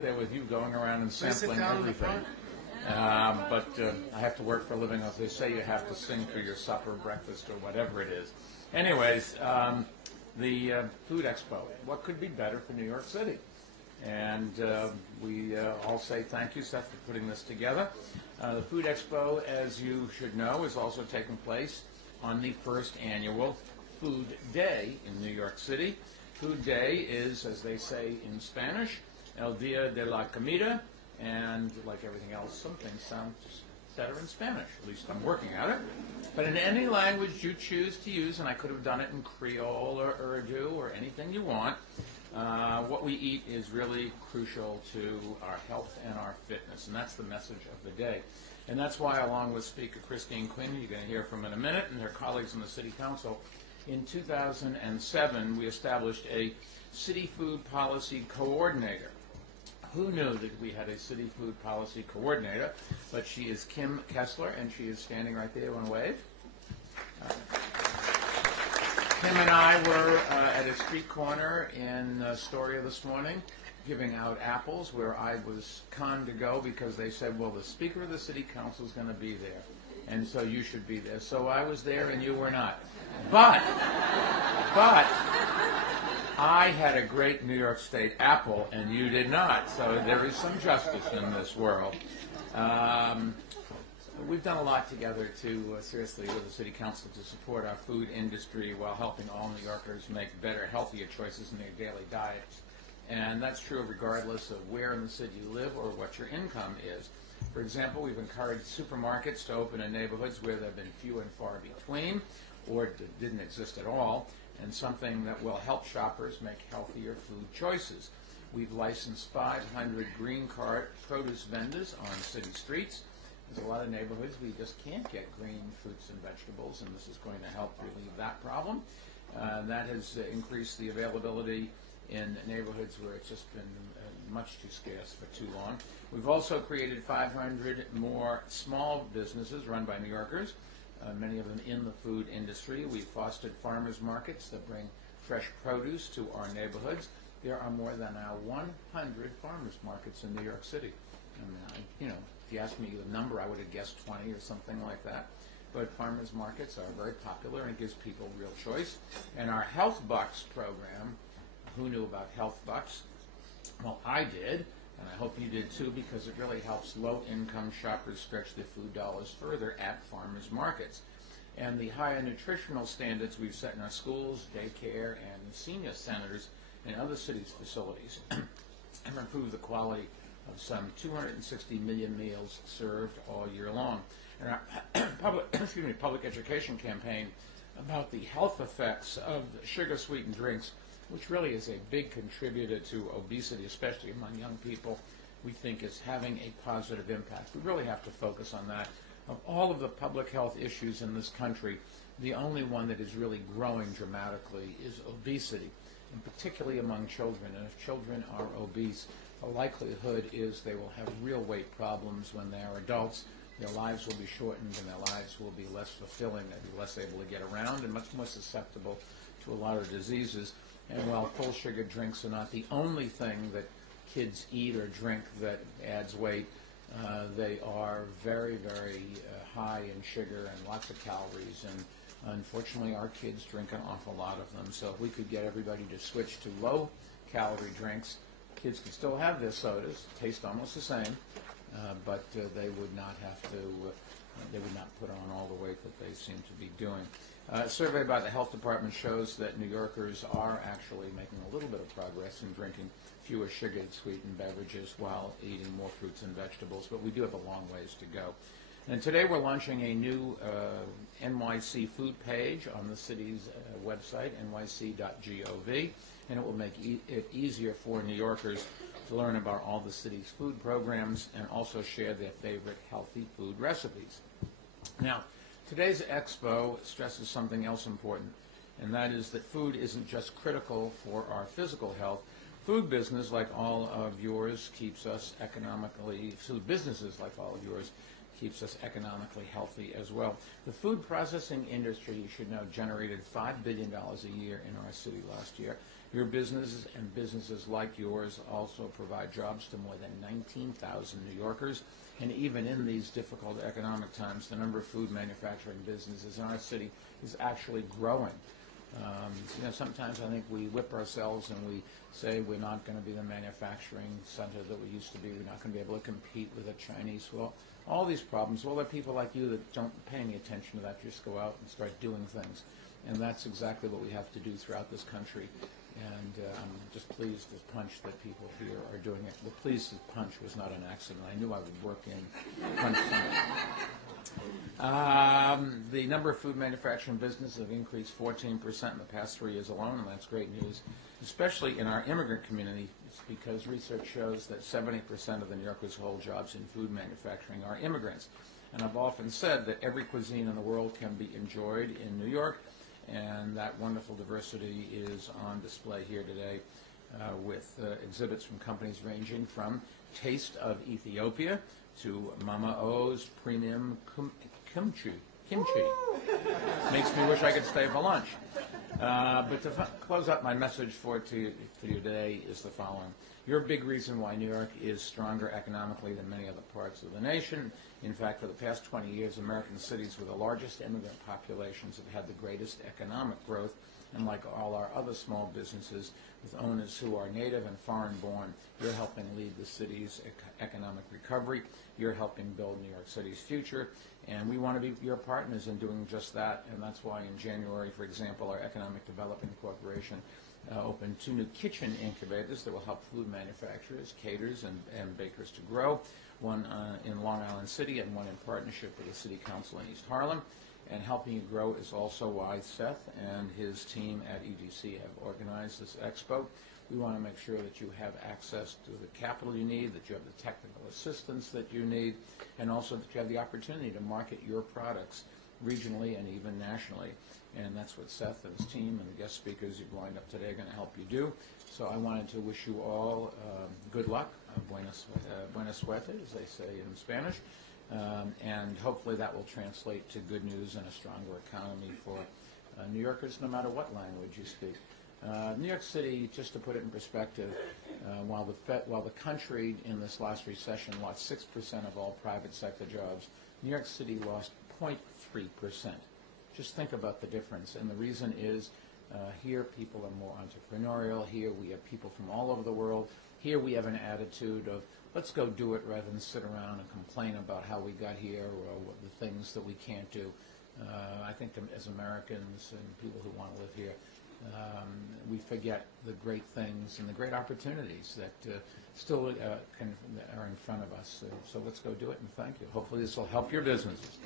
there with you going around and sampling everything. But I have to work for a living. As they say, you have to sing for your supper, breakfast, or whatever it is. Anyways, the Food Expo. What could be better for New York City? And we all say thank you, Seth, for putting this together. The Food Expo, as you should know, is also taking place on the first annual Food Day in New York City. Food Day is, as they say in Spanish, El Dia de la Comida, and like everything else, some things sound better in Spanish. At least I'm working at it. But in any language you choose to use, and I could have done it in Creole or Urdu or anything you want, what we eat is really crucial to our health and our fitness, and that's the message of the day. And that's why, along with Speaker Christine Quinn, who you're going to hear from in a minute, and her colleagues in the City Council, in 2007 we established a City Food Policy Coordinator. Who knew that we had a City Food Policy Coordinator? But she is Kim Kessler, and she is standing right there. Want to wave? Kim and I were at a street corner in Astoria this morning giving out apples, where I was conned to go because they said, well, the Speaker of the City Council is going to be there, and so you should be there. So I was there and you were not. But I had a great New York State apple, and you did not. So there is some justice in this world. We've done a lot together to, seriously, with the City Council to support our food industry while helping all New Yorkers make better, healthier choices in their daily diets. And that's true regardless of where in the city you live or what your income is. For example, we've encouraged supermarkets to open in neighborhoods where there have been few and far between, or didn't exist at all, and something that will help shoppers make healthier food choices. We've licensed 500 green cart produce vendors on city streets. There's a lot of neighborhoods we just can't get green fruits and vegetables, and this is going to help relieve that problem. That has increased the availability in neighborhoods where it's just been much too scarce for too long. We've also created 500 more small businesses run by New Yorkers, many of them in the food industry. We've fostered farmers markets that bring fresh produce to our neighborhoods. There are more than 100 farmers markets in New York City. And, if you asked me the number, I would have guessed 20 or something like that. But farmers markets are very popular, and it gives people real choice. And our Health Bucks program, who knew about Health Bucks? Well, I did, and I hope you did too, because it really helps low-income shoppers stretch their food dollars further at farmers markets. And the higher nutritional standards we've set in our schools, daycare, and senior centers and other cities' facilities have improved the quality of some 260 million meals served all year long. And our public education campaign about the health effects of sugar-sweetened drinks, which really is a big contributor to obesity, especially among young people, we think is having a positive impact. We really have to focus on that. Of all of the public health issues in this country, the only one that is really growing dramatically is obesity, and particularly among children. And if children are obese, the likelihood is they will have real weight problems when they are adults. Their lives will be shortened, and their lives will be less fulfilling. They'll be less able to get around and much more susceptible to a lot of diseases. And while full sugar drinks are not the only thing that kids eat or drink that adds weight, they are very, very high in sugar and lots of calories. And unfortunately, our kids drink an awful lot of them. So if we could get everybody to switch to low-calorie drinks, kids could still have their sodas, taste almost the same, but they would not have to, they would not put on all the weight that they seem to be doing. A survey by the Health Department shows that New Yorkers are actually making a little bit of progress in drinking fewer sugared sweetened beverages while eating more fruits and vegetables, but we do have a long ways to go. And today we're launching a new NYC food page on the city's website, nyc.gov, and it will make it easier for New Yorkers to learn about all the city's food programs and also share their favorite healthy food recipes. Now, today's expo stresses something else important, and that is that food isn't just critical for our physical health. Food business, like all of yours, keeps us economically, food businesses like all of yours, keeps us economically healthy as well. The food processing industry, you should know, generated $5 billion a year in our city last year, Your businesses and businesses like yours also provide jobs to more than 19,000 New Yorkers. And even in these difficult economic times, the number of food manufacturing businesses in our city is actually growing. Sometimes I think we whip ourselves and we say we're not going to be the manufacturing center that we used to be. We're not going to be able to compete with the Chinese. Well, all these problems, well, there are people like you that don't pay any attention to that. Just go out and start doing things. And that's exactly what we have to do throughout this country. And I'm just pleased as punch that people here are doing it. The pleased as punch was not an accident. I knew I would work in punch somewhere. The number of food manufacturing businesses have increased 14% in the past 3 years alone, and that's great news, especially in our immigrant community. It's because research shows that 70% of the New Yorkers who hold jobs in food manufacturing are immigrants. And I've often said that every cuisine in the world can be enjoyed in New York, and that wonderful diversity is on display here today with exhibits from companies ranging from Taste of Ethiopia to Mama O's Premium Kimchi. Makes me wish I could stay for lunch. But to close up my message for you today is the following. You're a big reason why New York is stronger economically than many other parts of the nation. In fact, for the past 20 years, American cities with the largest immigrant populations have had the greatest economic growth. And like all our other small businesses with owners who are native and foreign-born, you're helping lead the city's economic recovery. You're helping build New York City's future. And we want to be your partners in doing just that. And that's why in January, for example, our Economic Development Corporation opened 2 new kitchen incubators that will help food manufacturers, caterers, and bakers to grow, one in Long Island City and one in partnership with the City Council in East Harlem. And helping you grow is also why Seth and his team at EDC have organized this expo. We want to make sure that you have access to the capital you need, that you have the technical assistance that you need, and also that you have the opportunity to market your products regionally and even nationally. And that's what Seth and his team and the guest speakers you've lined up today are going to help you do. So I wanted to wish you all good luck, buena suerte, as they say in Spanish, and hopefully that will translate to good news and a stronger economy for New Yorkers, no matter what language you speak. New York City, just to put it in perspective, while the country in this last recession lost 6% of all private sector jobs, New York City lost 0.3%. Just think about the difference. And the reason is here people are more entrepreneurial. Here we have people from all over the world. Here we have an attitude of let's go do it rather than sit around and complain about how we got here or what the things that we can't do. I think as Americans and people who want to live here, we forget the great things and the great opportunities that still are in front of us. So let's go do it, and thank you. Hopefully this will help your businesses.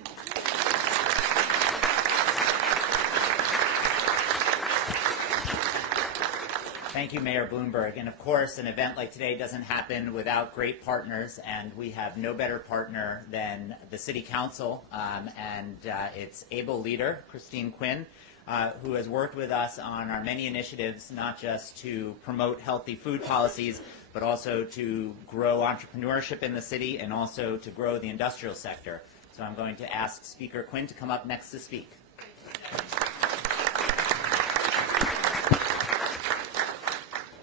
Thank you, Mayor Bloomberg. And of course, an event like today doesn't happen without great partners, and we have no better partner than the City Council and its able leader, Christine Quinn, who has worked with us on our many initiatives, not just to promote healthy food policies, but also to grow entrepreneurship in the city and also to grow the industrial sector. So I'm going to ask Speaker Quinn to come up next to speak.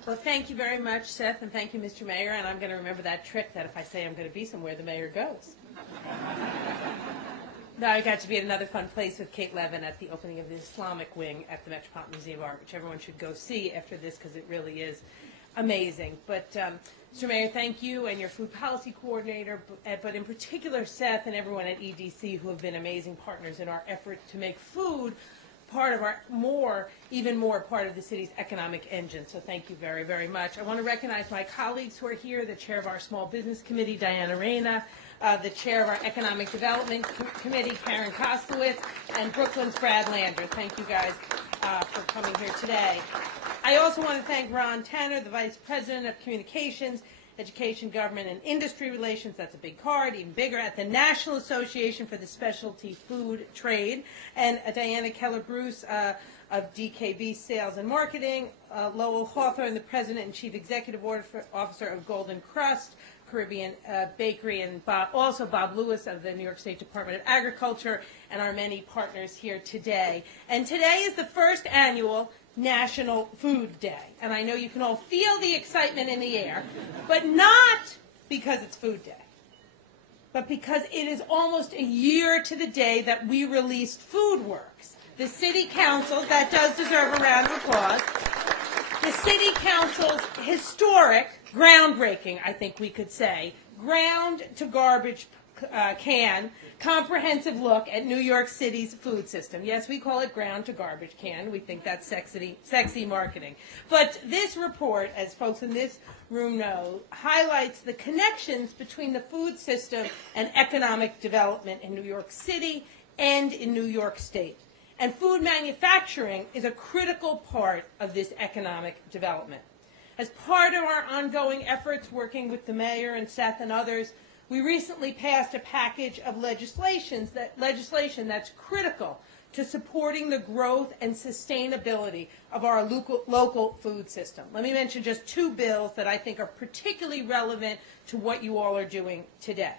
Well, thank you very much, Seth, and thank you, Mr. Mayor, and I'm going to remember that trick that if I say I'm going to be somewhere, the mayor goes. Now I got to be at another fun place with Kate Levin at the opening of the Islamic wing at the Metropolitan Museum of Art, which everyone should go see after this because it really is amazing. But, Mr. Mayor, thank you and your food policy coordinator, but in particular Seth and everyone at EDC who have been amazing partners in our effort to make food part of our even more part of the city's economic engine. So thank you very, very much. I want to recognize my colleagues who are here, the chair of our Small Business Committee, Diana Reyna, the chair of our Economic Development Committee, Karen Koslowitz, and Brooklyn's Brad Lander. Thank you guys for coming here today. I also want to thank Ron Tanner, the Vice President of Communications, Education, Government, and Industry Relations, that's a big card, even bigger, at the National Association for the Specialty Food Trade, and Diana Keller-Bruce, of DKB Sales and Marketing, Lowell Hawthorne, the President and Chief Executive Officer of Golden Crust, Caribbean Bakery, and also Bob Lewis of the New York State Department of Agriculture, and our many partners here today. And today is the first annual National Food Day. And I know you can all feel the excitement in the air, but not because it's Food Day, but because it is almost a year to the day that we released FoodWorks. The City Council, that does deserve a round of applause, the City Council's historic, groundbreaking, I think we could say, ground to garbage can, comprehensive look at New York City's food system. Yes, we call it ground to garbage can. We think that's sexy marketing. But this report, as folks in this room know, highlights the connections between the food system and economic development in New York City and in New York State. And food manufacturing is a critical part of this economic development. As part of our ongoing efforts working with the mayor and Seth and others, we recently passed a package of legislation that's critical to supporting the growth and sustainability of our local food system. Let me mention just two bills that I think are particularly relevant to what you all are doing today.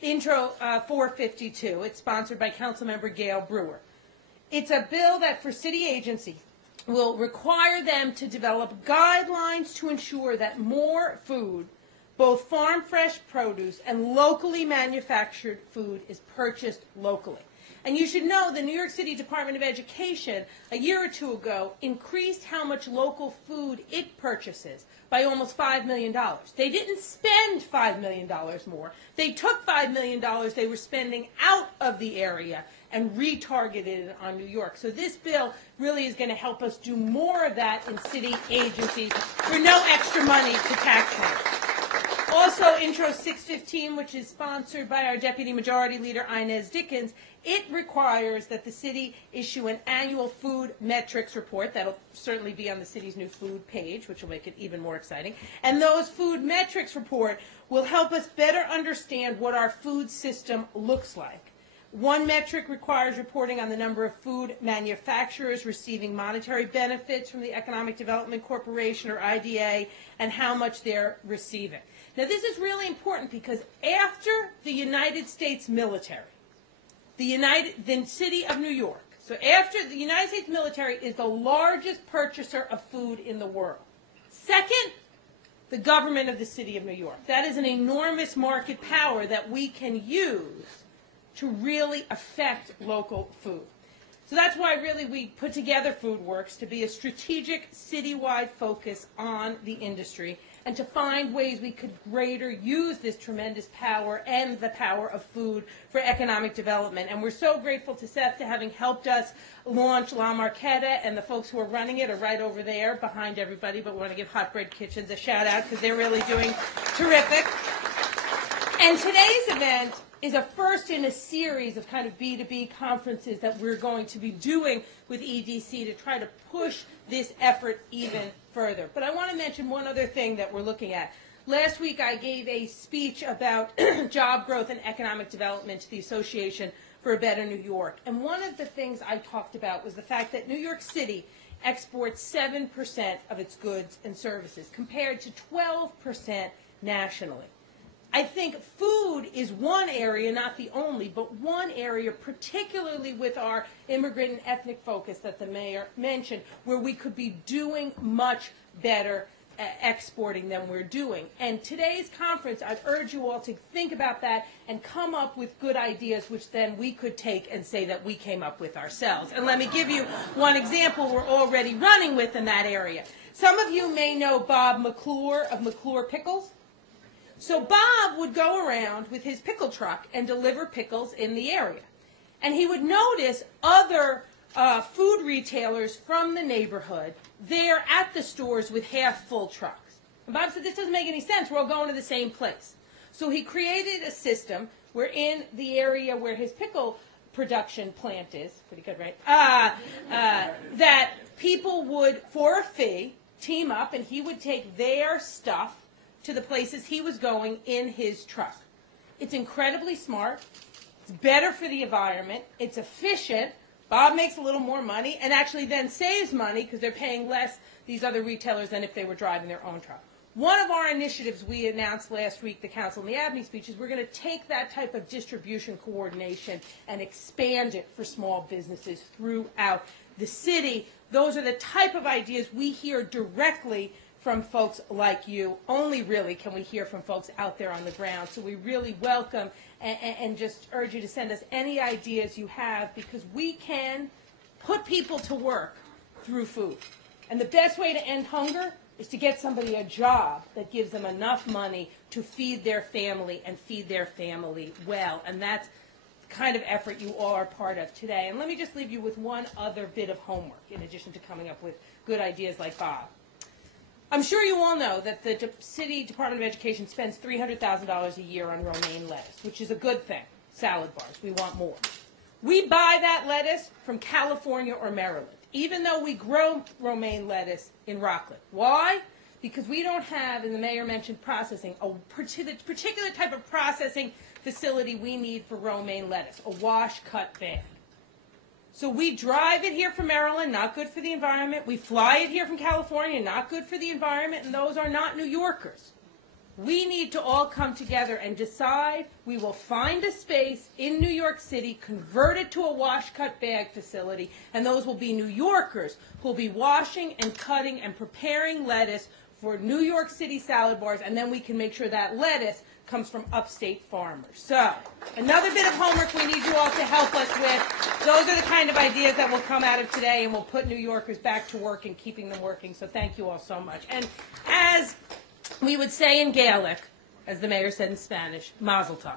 Intro 452, it's sponsored by Councilmember Gail Brewer. It's a bill that for city agencies will require them to develop guidelines to ensure that more food, both farm fresh produce and locally manufactured food, is purchased locally. And you should know the New York City Department of Education a year or two ago increased how much local food it purchases by almost $5 million. They didn't spend $5 million more. They took $5 million they were spending out of the area and retargeted it on New York. So this bill really is going to help us do more of that in city agencies for no extra money to taxpayers. Also, Intro 615, which is sponsored by our Deputy Majority Leader, Inez Dickens, it requires that the city issue an annual food metrics report. That'll certainly be on the city's new food page, which will make it even more exciting. And those food metrics report will help us better understand what our food system looks like. One metric requires reporting on the number of food manufacturers receiving monetary benefits from the Economic Development Corporation, or IDA, and how much they're receiving. Now, this is really important because after the United States military, the city of New York, so after the United States military is the largest purchaser of food in the world. Second, the government of the city of New York. That is an enormous market power that we can use to really affect local food. So that's why really we put together FoodWorks, to be a strategic citywide focus on the industry and to find ways we could greater use this tremendous power and the power of food for economic development. And we're so grateful to Seth to having helped us launch La Marqueta, and the folks who are running it are right over there behind everybody, but we want to give Hot Bread Kitchens a shout out because they're really doing terrific. And today's event is a first in a series of kind of B2B conferences that we're going to be doing with EDC to try to push this effort even further. But I want to mention one other thing that we're looking at. Last week I gave a speech about job growth and economic development to the Association for a Better New York. And one of the things I talked about was the fact that New York City exports 7% of its goods and services, compared to 12% nationally. I think food is one area, not the only, but one area, particularly with our immigrant and ethnic focus that the mayor mentioned, where we could be doing much better exporting than we're doing. And today's conference, I'd urge you all to think about that and come up with good ideas, which then we could take and say that we came up with ourselves. And let me give you one example we're already running with in that area. Some of you may know Bob McClure of McClure Pickles. So Bob would go around with his pickle truck and deliver pickles in the area. And he would notice other food retailers from the neighborhood there at the stores with half-full trucks. And Bob said, this doesn't make any sense. We're all going to the same place. So he created a system where in the area where his pickle production plant is, pretty good, right? That people would, for a fee, team up, and he would take their stuff to the places he was going in his truck. It's incredibly smart. It's better for the environment. It's efficient. Bob makes a little more money and actually then saves money because they're paying less, these other retailers, than if they were driving their own truck. One of our initiatives we announced last week, the Council in the Abney speech, is we're going to take that type of distribution coordination and expand it for small businesses throughout the city. Those are the type of ideas we hear directly from folks like you. Only really can we hear from folks out there on the ground. So we really welcome and just urge you to send us any ideas you have, because we can put people to work through food. And the best way to end hunger is to get somebody a job that gives them enough money to feed their family and feed their family well. And that's the kind of effort you all are part of today. And let me just leave you with one other bit of homework, in addition to coming up with good ideas like Bob. I'm sure you all know that the City Department of Education spends $300,000 a year on romaine lettuce, which is a good thing. Salad bars, we want more. We buy that lettuce from California or Maryland, even though we grow romaine lettuce in Rockland. Why? Because we don't have, and the mayor mentioned processing, a particular type of processing facility we need for romaine lettuce, a wash-cut bag. So we drive it here from Maryland, not good for the environment. We fly it here from California, not good for the environment, and those are not New Yorkers. We need to all come together and decide we will find a space in New York City, convert it to a wash-cut bag facility, and those will be New Yorkers who will be washing and cutting and preparing lettuce for New York City salad bars, and then we can make sure that lettuce comes from upstate farmers. So, another bit of homework we need you all to help us with. Those are the kind of ideas that will come out of today, and will put New Yorkers back to work and keeping them working. So thank you all so much. And as we would say in Gaelic, as the mayor said in Spanish, mazel tov.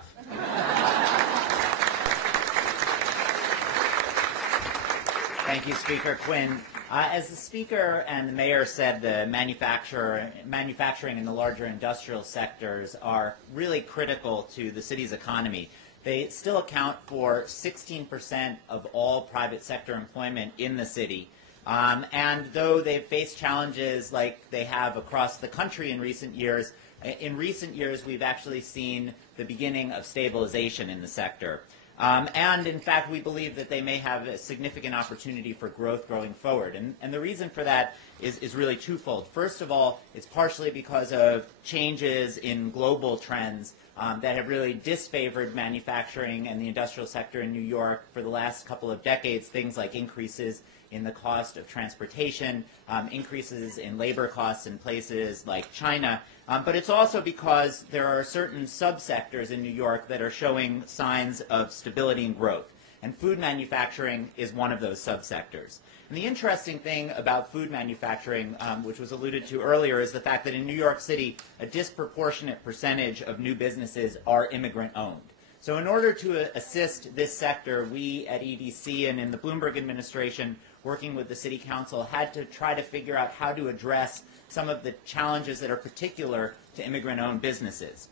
Thank you, Speaker Quinn. As the Speaker and the Mayor said, the manufacturing and the larger industrial sectors are really critical to the city's economy. They still account for 16% of all private sector employment in the city. And though they've faced challenges like they have across the country in recent years we've actually seen the beginning of stabilization in the sector. And in fact, we believe that they may have a significant opportunity for growth going forward. And the reason for that is really twofold. First of all, it's partially because of changes in global trends that have really disfavored manufacturing and the industrial sector in New York for the last couple of decades, things like increases in the cost of transportation, increases in labor costs in places like China. But it's also because there are certain subsectors in New York that are showing signs of stability and growth. And food manufacturing is one of those subsectors. And the interesting thing about food manufacturing, which was alluded to earlier, is the fact that in New York City, a disproportionate percentage of new businesses are immigrant-owned. So in order to assist this sector, we at EDC and in the Bloomberg administration, working with the City Council, had to try to figure out how to address some of the challenges that are particular to immigrant-owned businesses.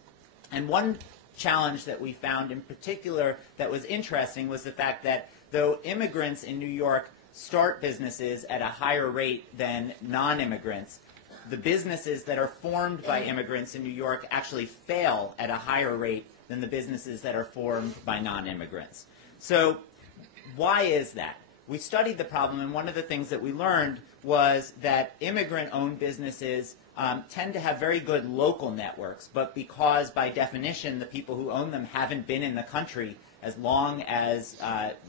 And one challenge that we found in particular that was interesting was the fact that though immigrants in New York start businesses at a higher rate than non-immigrants, the businesses that are formed by immigrants in New York actually fail at a higher rate than the businesses that are formed by non-immigrants. So why is that? We studied the problem, and one of the things that we learned was that immigrant-owned businesses tend to have very good local networks, but because, by definition, the people who own them haven't been in the country as long as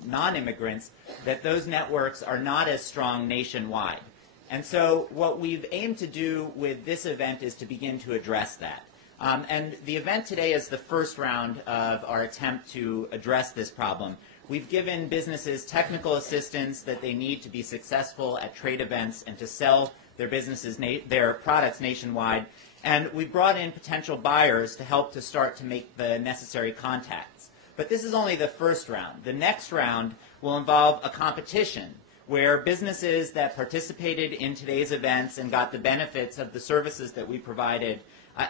non-immigrants, that those networks are not as strong nationwide. And so what we've aimed to do with this event is to begin to address that. And the event today is the first round of our attempt to address this problem. We've given businesses technical assistance that they need to be successful at trade events and to sell their businesses, their products nationwide. And we've brought in potential buyers to help to start to make the necessary contacts. But this is only the first round. The next round will involve a competition where businesses that participated in today's events and got the benefits of the services that we provided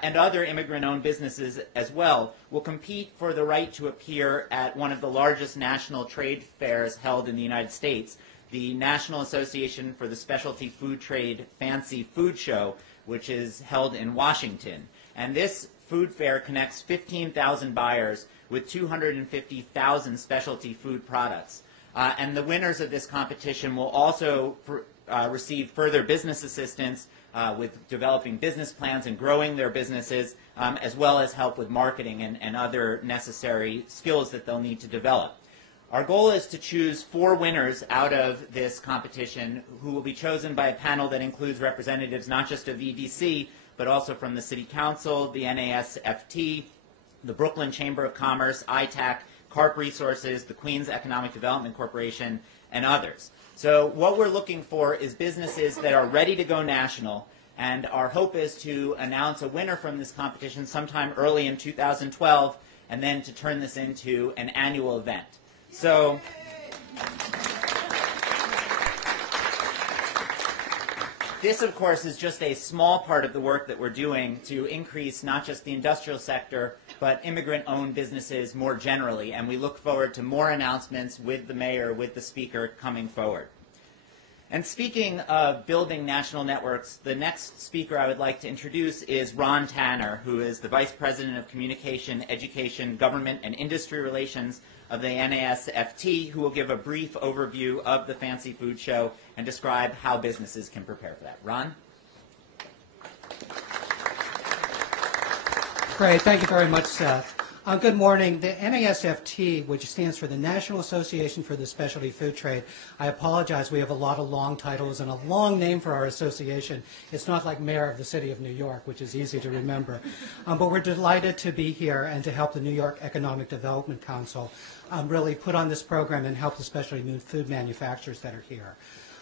and other immigrant-owned businesses as well will compete for the right to appear at one of the largest national trade fairs held in the United States, the National Association for the Specialty Food Trade Fancy Food Show, which is held in Washington. And this food fair connects 15,000 buyers with 250,000 specialty food products. And the winners of this competition will also receive further business assistance with developing business plans and growing their businesses, as well as help with marketing and other necessary skills that they'll need to develop. Our goal is to choose 4 winners out of this competition who will be chosen by a panel that includes representatives not just of EDC, but also from the City Council, the NASFT, the Brooklyn Chamber of Commerce, ITAC, CARP Resources, the Queens Economic Development Corporation, and others. So what we're looking for is businesses that are ready to go national, and our hope is to announce a winner from this competition sometime early in 2012, and then to turn this into an annual event. So this, of course, is just a small part of the work that we're doing to increase not just the industrial sector, but immigrant-owned businesses more generally. And we look forward to more announcements with the mayor, with the speaker coming forward. And speaking of building national networks, the next speaker I would like to introduce is Ron Tanner, who is the Vice President of Communication, Education, Government, and Industry Relations of the NASFT, who will give a brief overview of the Fancy Food Show and describe how businesses can prepare for that. Ron? Great. Thank you very much, Seth. Good morning. The NASFT, which stands for the National Association for the Specialty Food Trade, I apologize, we have a lot of long titles and a long name for our association. It's not like Mayor of the City of New York, which is easy to remember. But we're delighted to be here and to help the New York Economic Development Council really put on this program and help the specialty food manufacturers that are here.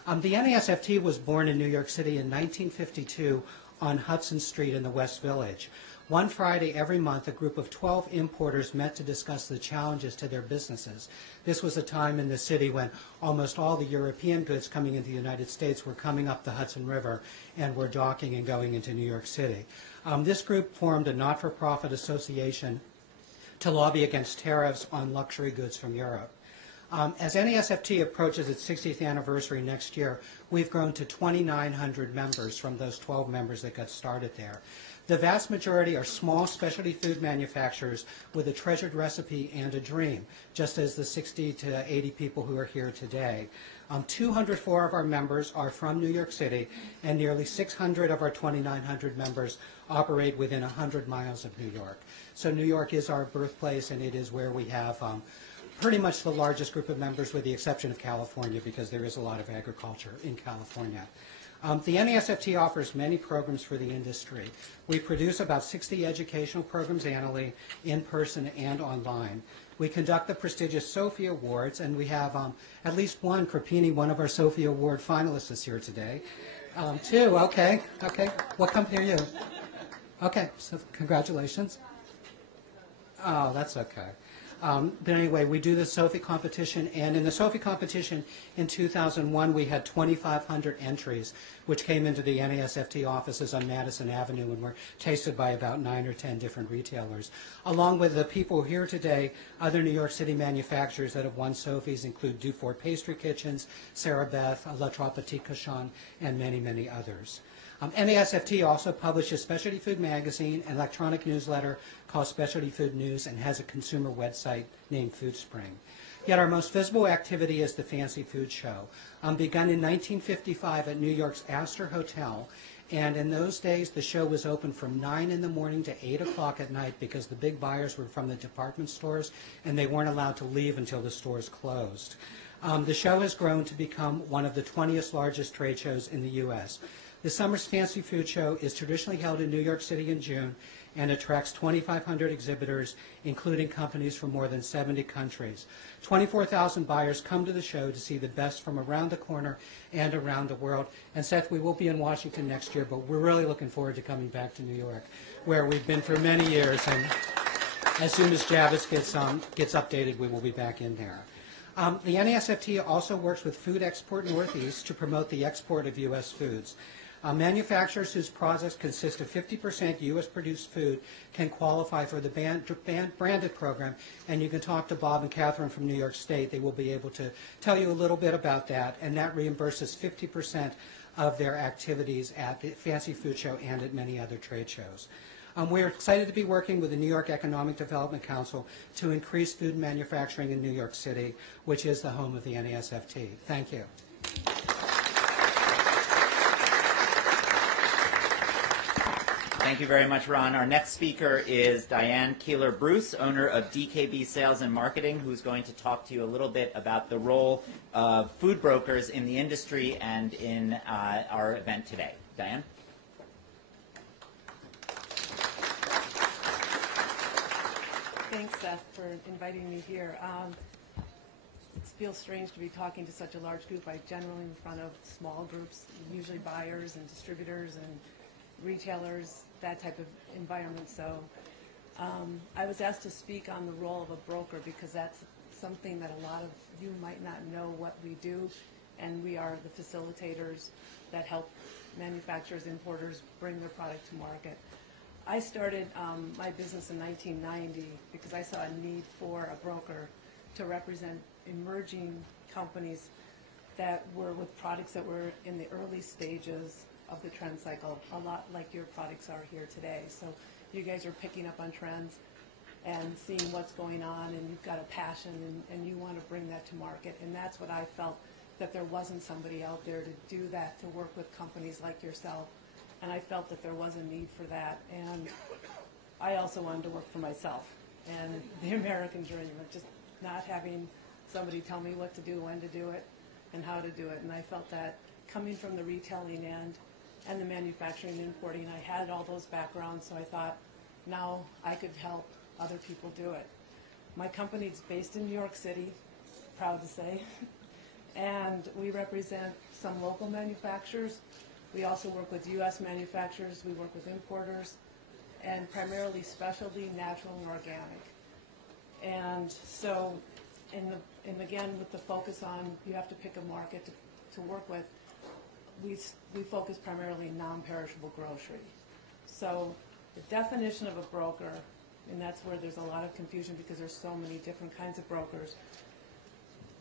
The NASFT was born in New York City in 1952 on Hudson Street in the West Village. One Friday every month, a group of 12 importers met to discuss the challenges to their businesses. This was a time in the city when almost all the European goods coming into the United States were coming up the Hudson River and were docking and going into New York City. This group formed a not-for-profit association to lobby against tariffs on luxury goods from Europe. As NASFT approaches its 60th anniversary next year, we've grown to 2,900 members from those 12 members that got started there. The vast majority are small specialty food manufacturers with a treasured recipe and a dream, just as the 60 to 80 people who are here today. 204 of our members are from New York City, and nearly 600 of our 2,900 members operate within 100 miles of New York. So New York is our birthplace, and it is where we have pretty much the largest group of members, with the exception of California, because there is a lot of agriculture in California. The NASFT offers many programs for the industry. We produce about 60 educational programs annually, in person and online. We conduct the prestigious Sophie Awards, and we have at least one, Crepini, one of our Sophie Award finalists is here today. 2, okay. What company are you? Okay, so congratulations. Oh, that's okay. But anyway, we do the Sophie competition, and in the Sophie competition in 2001, we had 2,500 entries, which came into the NASFT offices on Madison Avenue and were tasted by about 9 or 10 different retailers. Along with the people here today, other New York City manufacturers that have won Sophies include Dufort Pastry Kitchens, Sarah Beth, La Trois Petites Cochons, and many, many others. NASFT also publishes specialty food magazine, an electronic newsletter called Specialty Food News, and has a consumer website named FoodSpring. Yet our most visible activity is the Fancy Food Show. Begun in 1955 at New York's Astor Hotel, and in those days the show was open from 9 in the morning to 8 o'clock at night because the big buyers were from the department stores and they weren't allowed to leave until the stores closed. The show has grown to become one of the 20th largest trade shows in the U.S. The summer's Fancy Food Show is traditionally held in New York City in June and attracts 2,500 exhibitors, including companies from more than 70 countries. 24,000 buyers come to the show to see the best from around the corner and around the world. And Seth, we will be in Washington next year, but we're really looking forward to coming back to New York, where we've been for many years. And as soon as Javis gets updated, we will be back in there. The NASFT also works with Food Export Northeast to promote the export of U.S. foods. Manufacturers whose products consist of 50% U.S.-produced food can qualify for the branded program, and you can talk to Bob and Catherine from New York State. They will be able to tell you a little bit about that, and that reimburses 50% of their activities at the Fancy Food Show and at many other trade shows. We're excited to be working with the New York Economic Development Council to increase food manufacturing in New York City, which is the home of the NASFT. Thank you. Thank you very much, Ron. Our next speaker is Diane Keeler-Bruce, owner of DKB Sales and Marketing, who's going to talk to you a little bit about the role of food brokers in the industry and in our event today. Diane? Thanks, Seth, for inviting me here. It feels strange to be talking to such a large group. I generally in front of small groups, usually buyers and distributors and retailers, that type of environment. So I was asked to speak on the role of a broker because that's something that a lot of you might not know what we do, and we are the facilitators that help manufacturers, importers bring their product to market. I started my business in 1990 because I saw a need for a broker to represent emerging companies that were with products that were in the early stages of the trend cycle, a lot like your products are here today. So you guys are picking up on trends and seeing what's going on, and you've got a passion, and you want to bring that to market. And that's what I felt, that there wasn't somebody out there to do that, to work with companies like yourself. And I felt that there was a need for that. And I also wanted to work for myself. And the American dream of just not having somebody tell me what to do, when to do it, and how to do it. And I felt that coming from the retailing end and the manufacturing and importing, I had all those backgrounds, so I thought now I could help other people do it. My company is based in New York City, proud to say, and we represent some local manufacturers. We also work with U.S. manufacturers, we work with importers, and primarily specialty, natural, and organic. And so, and again, with the focus on you have to pick a market to work with, we focus primarily non-perishable grocery. So the definition of a broker, and that's where there's a lot of confusion because there's so many different kinds of brokers.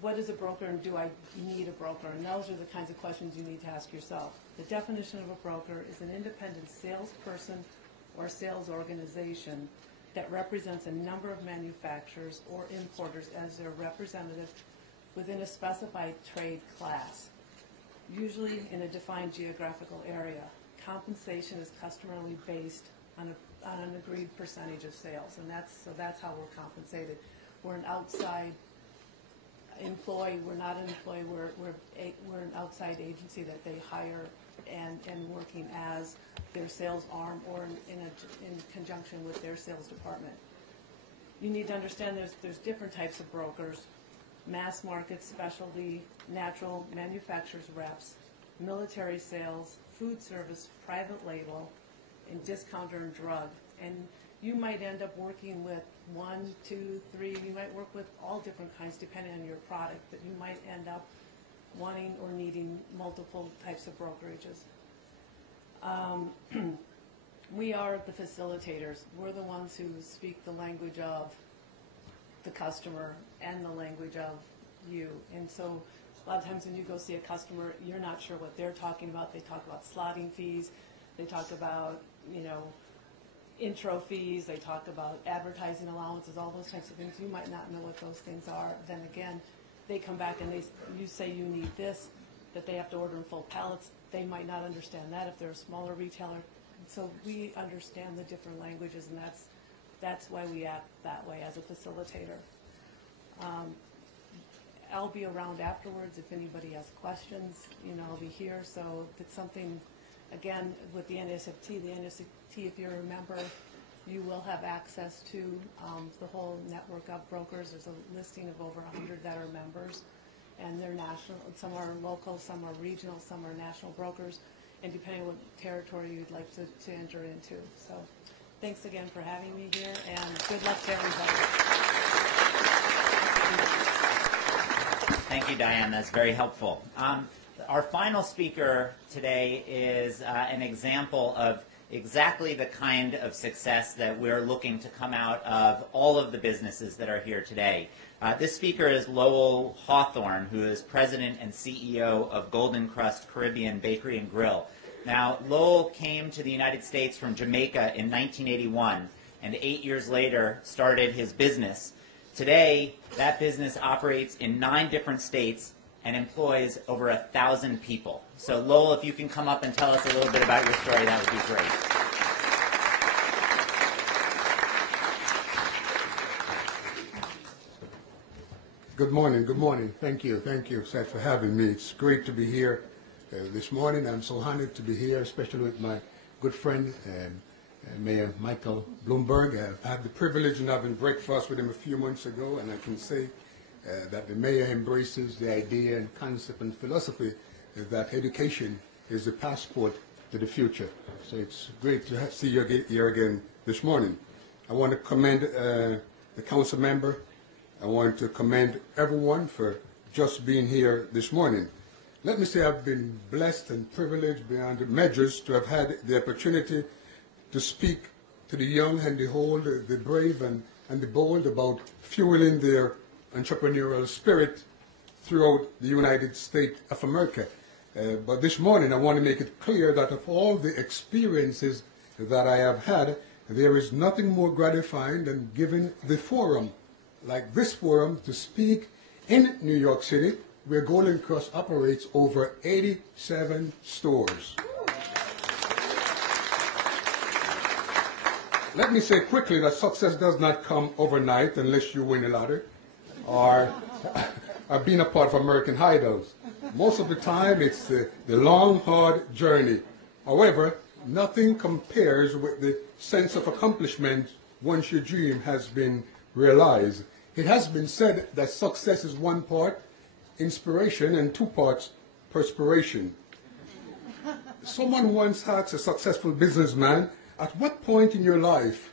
What is a broker, and do I need a broker? And those are the kinds of questions you need to ask yourself. The definition of a broker is an independent salesperson or sales organization that represents a number of manufacturers or importers as their representative within a specified trade class, usually in a defined geographical area. Compensation is customarily based on an agreed percentage of sales, and that's how we're compensated. We're an outside employee. We're not an employee. We're an outside agency that they hire and working as their sales arm or in conjunction with their sales department. You need to understand there's different types of brokers: mass market, specialty, natural, manufacturers reps, military sales, food service, private label, and discounter and drug. And you might end up working with 1, 2, 3, you might work with all different kinds depending on your product, but you might end up wanting or needing multiple types of brokerages. We are the facilitators. We're the ones who speak the language of the customer and the language of you. And so a lot of times when you go see a customer, you're not sure what they're talking about. They talk about slotting fees. They talk about, intro fees. They talk about advertising allowances, all those types of things. You might not know what those things are. Then again, they come back and you say you need this, that they have to order in full pallets. They might not understand that if they're a smaller retailer. So we understand the different languages, and that's why we act that way as a facilitator. I'll be around afterwards if anybody has questions. I'll be here. So if it's something, again, with the NASFT, if you're a member, you will have access to the whole network of brokers. There's a listing of over 100 that are members, and they're national. Some are local, some are regional, some are national brokers, and depending on what territory you'd like to enter into. So thanks again for having me here, and good luck to everybody. Thank you, Diane. That's very helpful. Our final speaker today is an example of exactly the kind of success that we're looking to come out of all of the businesses that are here today. This speaker is Lowell Hawthorne, who is president and CEO of Golden Crust Caribbean Bakery and Grill. Now, Lowell came to the United States from Jamaica in 1981, and 8 years later started his business. Today, that business operates in 9 different states and employs over 1,000 people. So Lowell, if you can come up and tell us a little bit about your story, that would be great. Good morning. Thank you, Seth, for having me. It's great to be here this morning. I'm so honored to be here, especially with my good friend, Mayor Michael Bloomberg. I've had the privilege of having breakfast with him a few months ago, and I can say that the mayor embraces the idea and concept and philosophy that education is the passport to the future. So it's great to see you here again this morning. I want to commend the council member. I want to commend everyone for just being here this morning. Let me say I've been blessed and privileged beyond measures to have had the opportunity to speak to the young and the old, the brave and the bold about fueling their entrepreneurial spirit throughout the United States of America. But this morning I want to make it clear that of all the experiences that I have had, there is nothing more gratifying than giving the forum, like this forum, to speak in New York City, where Golden Cross operates over 87 stores. Let me say quickly that success does not come overnight unless you win a lottery or being a part of American Idols. Most of the time it's the long, hard journey. However, nothing compares with the sense of accomplishment once your dream has been realized. It has been said that success is 1 part inspiration and 2 parts perspiration. Someone once asked a successful businessman, at what point in your life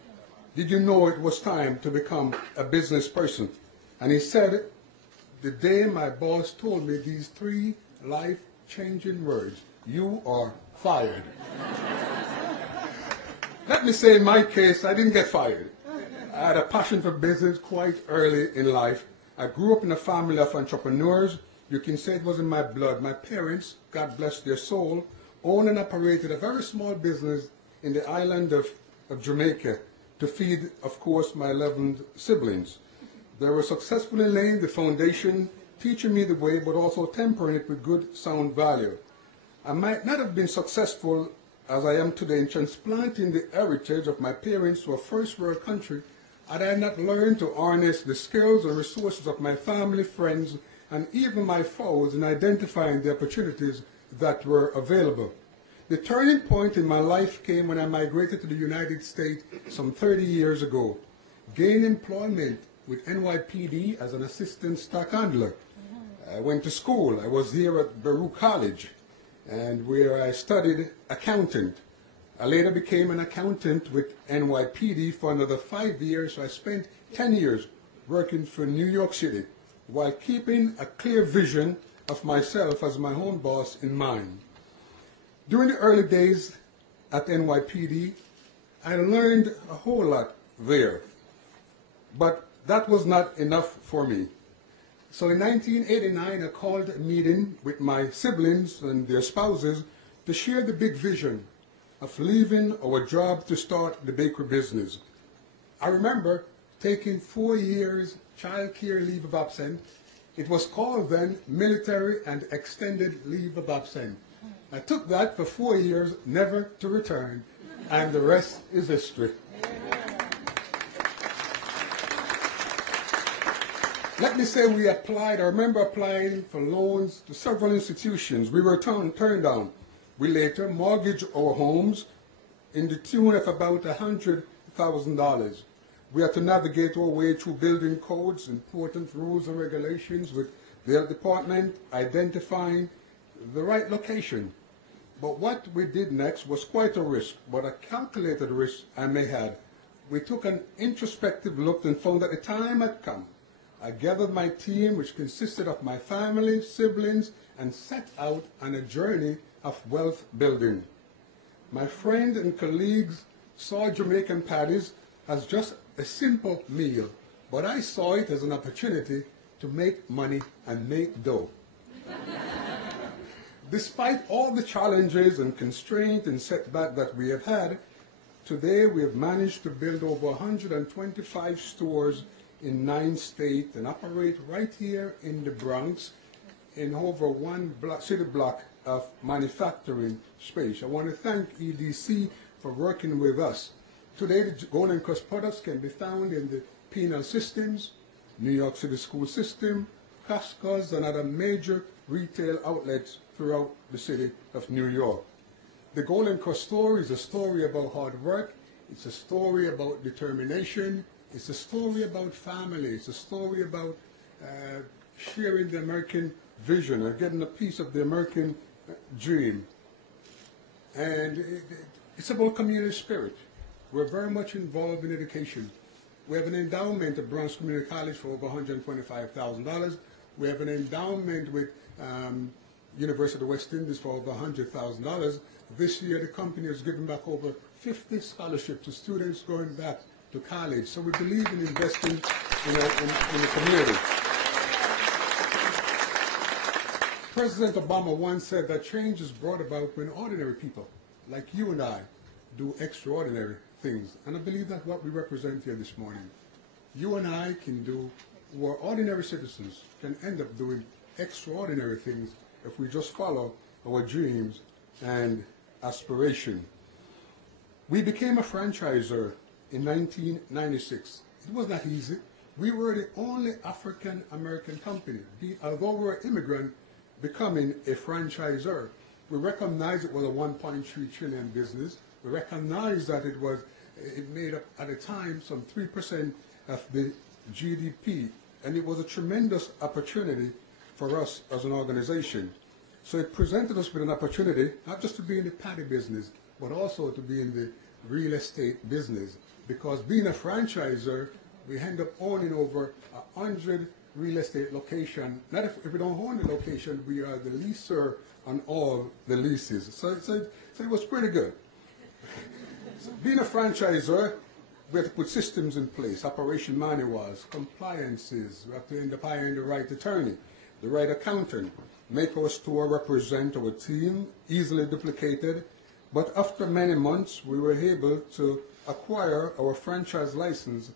did you know it was time to become a business person? And he said, the day my boss told me these 3 life-changing words, you are fired. Let me say in my case, I didn't get fired. I had a passion for business quite early in life. I grew up in a family of entrepreneurs. You can say it was in my blood. My parents, God bless their soul, owned and operated a very small business in the island of Jamaica to feed, of course, my 11 siblings. They were successfully laying the foundation, teaching me the way, but also tempering it with good, sound value. I might not have been successful as I am today in transplanting the heritage of my parents to a first world country had I not learned to harness the skills and resources of my family, friends, and even my foes in identifying the opportunities that were available. The turning point in my life came when I migrated to the United States some 30 years ago, gained employment with NYPD as an assistant stock handler. I went to school. I was here at Baruch College, and where I studied accountant. I later became an accountant with NYPD for another 5 years, so I spent 10 years working for New York City while keeping a clear vision of myself as my own boss in mind. During the early days at NYPD, I learned a whole lot there, but that was not enough for me. So in 1989, I called a meeting with my siblings and their spouses to share the big vision of leaving our job to start the bakery business. I remember taking 4 years child care leave of absence. It was called then military and extended leave of absence. I took that for 4 years, never to return, and the rest is history. Let me say we applied, I remember applying for loans to several institutions. We were turned down. We later mortgaged our homes in the tune of about $100,000. We had to navigate our way through building codes, important rules and regulations with their department, identifying the right location. But what we did next was quite a risk, but a calculated risk I may add. We took an introspective look and found that the time had come. I gathered my team, which consisted of my family, siblings, and set out on a journey of wealth building. My friends and colleagues saw Jamaican patties as just a simple meal, but I saw it as an opportunity to make money and make dough. Despite all the challenges and constraints and setback that we have had, today we have managed to build over 125 stores in 9 states and operate right here in the Bronx in over one city block of manufacturing space. I want to thank EDC for working with us. Today, the Golden Crust products can be found in the penal systems, New York City school system, Costco's, and other major retail outlets throughout the city of New York. The Golden Crust story is a story about hard work. It's a story about determination. It's a story about family. It's a story about sharing the American vision or getting a piece of the American dream. And it's about community spirit. We're very much involved in education. We have an endowment at Bronx Community College for over $125,000. We have an endowment with University of the West Indies for over $100,000. This year, the company has given back over 50 scholarships to students going back to college. So we believe in investing in the community. President Obama once said that change is brought about when ordinary people, like you and I, do extraordinary things. And I believe that's what we represent here this morning. You and I can do, we're ordinary citizens, can end up doing extraordinary things if we just follow our dreams and aspiration. We became a franchisor in 1996. It was not easy. We were the only African-American company, although we were immigrant, becoming a franchisor. We recognized it was a 1.3 trillion business. We recognized that it made up at the time some 3% of the GDP, and it was a tremendous opportunity for us as an organization. So it presented us with an opportunity, not just to be in the patty business, but also to be in the real estate business. Because being a franchisor, we end up owning over 100 real estate locations. Not if we don't own the location, we are the leaser on all the leases. So it was pretty good. Being a franchisor, we have to put systems in place, operation manuals, compliances. We have to end up hiring the right attorney, the right accountant, make our store represent our team, easily duplicated. But after many months, we were able to acquire our franchise license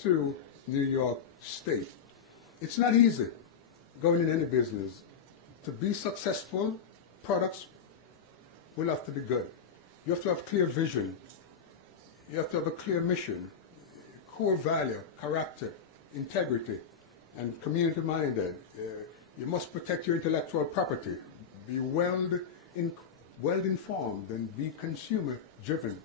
to New York State. It's not easy going in any business. To be successful, products will have to be good. You have to have clear vision. You have to have a clear mission, core value, character, integrity, and community-minded. You must protect your intellectual property, be well-informed, and be consumer-driven.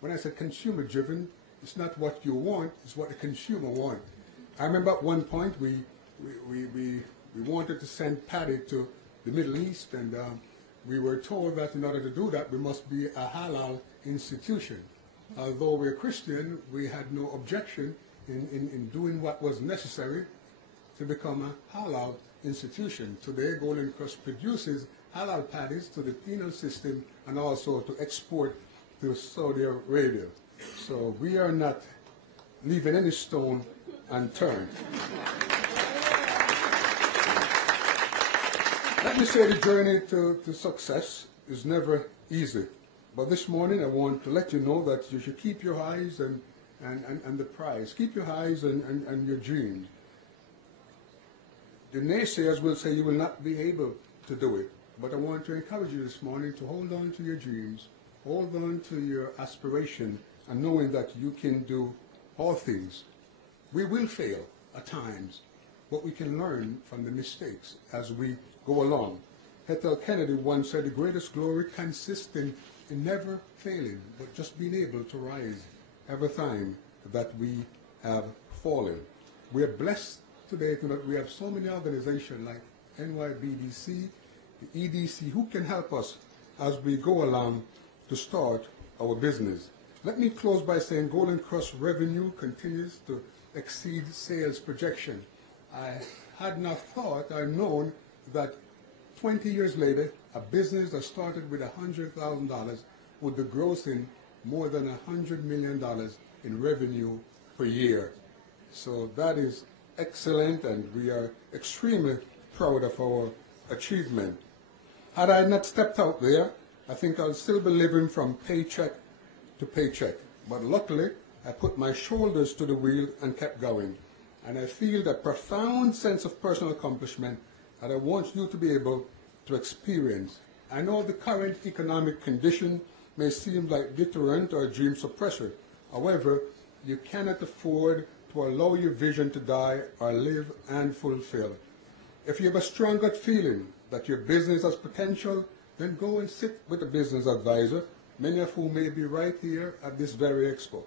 When I say consumer-driven, it's not what you want, it's what the consumer wants. I remember at one point we wanted to send paddy to the Middle East, and we were told that in order to do that, we must be a halal institution. Although we're Christian, we had no objection in doing what was necessary to become a halal institution. Today, Golden Crust produces halal paddies to the penal system and also to export to Saudi Arabia. So we are not leaving any stone unturned. Let me say the journey to success is never easy. But this morning I want to let you know that you should keep your eyes and the prize. Keep your eyes and your dreams. The naysayers will say you will not be able to do it. But I want to encourage you this morning to hold on to your dreams, hold on to your aspiration, and knowing that you can do all things. We will fail at times, but we can learn from the mistakes as we go along. Ethel Kennedy once said the greatest glory consists in never failing, but just being able to rise every time that we have fallen. We are blessed today that we have so many organizations like NYBDC, the EDC, who can help us as we go along to start our business. Let me close by saying Golden Crust revenue continues to exceed sales projection. I had not thought or known that 20 years later, a business that started with $100,000 would be grossing more than $100 million in revenue per year. So that is excellent, and we are extremely proud of our achievement. Had I not stepped out there, I think I'll still be living from paycheck to paycheck. But luckily, I put my shoulders to the wheel and kept going. And I feel that profound sense of personal accomplishment that I want you to be able to experience. I know the current economic condition may seem like deterrent or a dream suppressor. However, you cannot afford to allow your vision to die or live and fulfill. If you have a strong gut feeling that your business has potential, then go and sit with a business advisor, many of whom may be right here at this very expo.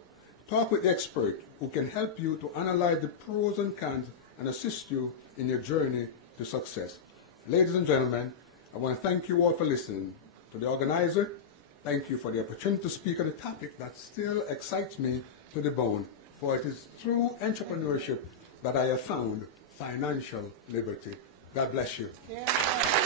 Talk with the expert who can help you to analyze the pros and cons and assist you in your journey to success. Ladies and gentlemen, I want to thank you all for listening. To the organizer, thank you for the opportunity to speak on a topic that still excites me to the bone, for it is through entrepreneurship that I have found financial liberty. God bless you. Yeah.